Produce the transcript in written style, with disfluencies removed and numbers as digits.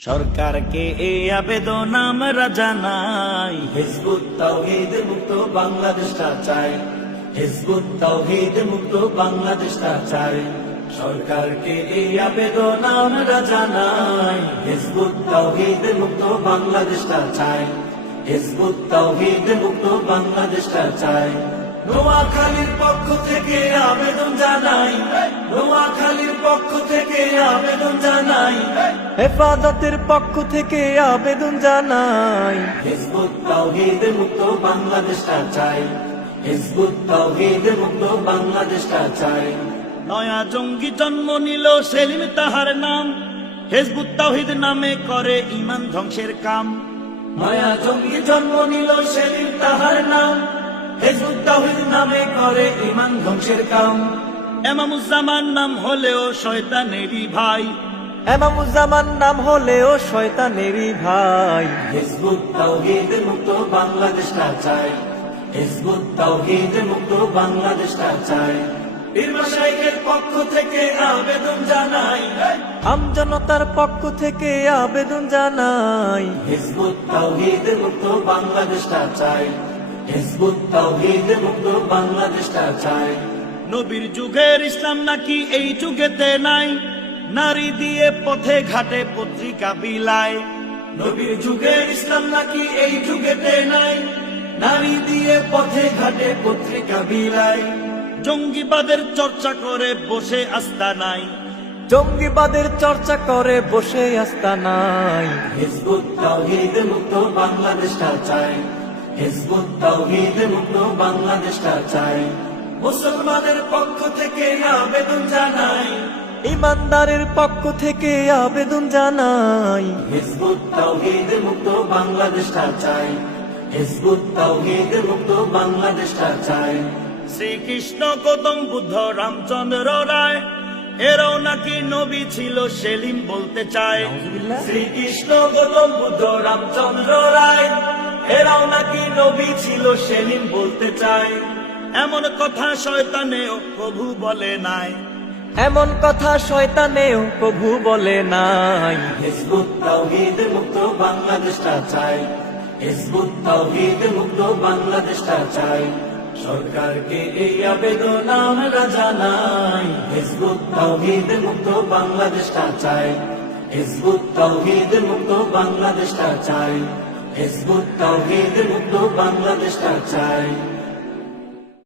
সরকারকে এই আবেদন আমরা জানাই, হিজবুত তাওহীদ মুক্ত বাংলাদেশটা চাই, হিজবুত তাওহীদ মুক্ত বাংলাদেশটা চাই। সরকারকে এই আবেদন আমরা জানাই, হিজবুত তাওহীদ মুক্ত বাংলাদেশটা চাই, হিজবুত তাওহীদ মুক্ত বাংলাদেশটা চাই। নোয়াখালীর পক্ষ থেকে আবেদন জানাই, নোয়াখালীর পক্ষ থেকে আবেদন জানাই, হেফাজতের পক্ষ থেকে আবেদন জানাই। হিজবুত তাওহীদ মুক্ত বাংলাদেশটা চাই, হিজবুত তাওহীদ মুক্ত বাংলাদেশটা চাই। নয়া জঙ্গি জন্ম নিল সেলিম তাহার নাম, হিজবুত তাওহীদ নামে করে ঈমান ধ্বংসের কাম। নয়া জঙ্গি জন্ম নিল সেলিম তাহার নাম, হিজবুত তাওহীদ নামে করে ঈমান ধ্বংসের কাম। এমামুজ্জামান নাম হলেও শয়তানেরই ভাই, এমামুজ্জামান নাম হলেও শয়তানেরই ভাই। হিজবুত তাওহীদ মুক্ত বাংলাদেশটা চাই, হিজবুত তাওহীদ মুক্ত বাংলাদেশটা চাই। পীর মাশায়েখের পক্ষ থেকে আবেদন জানাই, আমজনতার পক্ষ থেকে আবেদন জানাই। হিজবুত তাওহীদ মুক্ত বাংলাদেশটা চাই, হিজবুত তাওহীদ মুক্ত বাংলাদেশটা চাই। নবীর যুগের ইসলাম নাকি এই যুগেতে নাই, নারী দিয়ে পথে ঘাটে পত্রিকা বিলায়। নবীর যুগের ইসলাম নাকি এই যুগেতে নাই, নারী দিয়ে পথে ঘাটে পত্রিকা বিলায়। জঙ্গিবাদের চর্চা করে বসে আস্তানাই, জঙ্গিবাদের চর্চা করে বসে আস্তানাই। হিজবুত তাওহীদ মুক্ত বাংলাদেশটা চাই, হিজবুত তাওহীদ মুক্ত বাংলাদেশটা চাই। মুসলমানের পক্ষ থেকে আবেদন জানাই, ইমানদারের পক্ষ থেকে আবেদন জানাই। হিজবুত তাওহীদ মুক্ত বাংলাদেশটা চাই, হিজবুত তাওহীদ মুক্ত বাংলাদেশটা চাই। শ্রীকৃষ্ণ গৌতম বুদ্ধ রামচন্দ্র রায় এরাও নাকি নবী ছিল সেলিম বলতে চায়। শ্রীকৃষ্ণ গৌতম বুদ্ধ রামচন্দ্র রায় এরাও নাকি নবী ছিল সেলিম বলতে চায়। এমন কথা শয়তানেও প্রভু বলে নাই, এমন কথা শয়তানেও প্রভু বলে নাই। হিজবুত তাওহীদ মুক্ত বাংলাদেশটা চাই, হিজবুত তাওহীদ মুক্ত বাংলাদেশটা চাই। সরকারকে এই আবেদন আমরা জানাই, হিজবুত তাওহীদ মুক্ত বাংলাদেশটা চাই, হিজবুত তাওহীদ মুক্ত বাংলাদেশটা চাই, হিজবুত তাওহীদ মুক্ত বাংলাদেশটা চাই।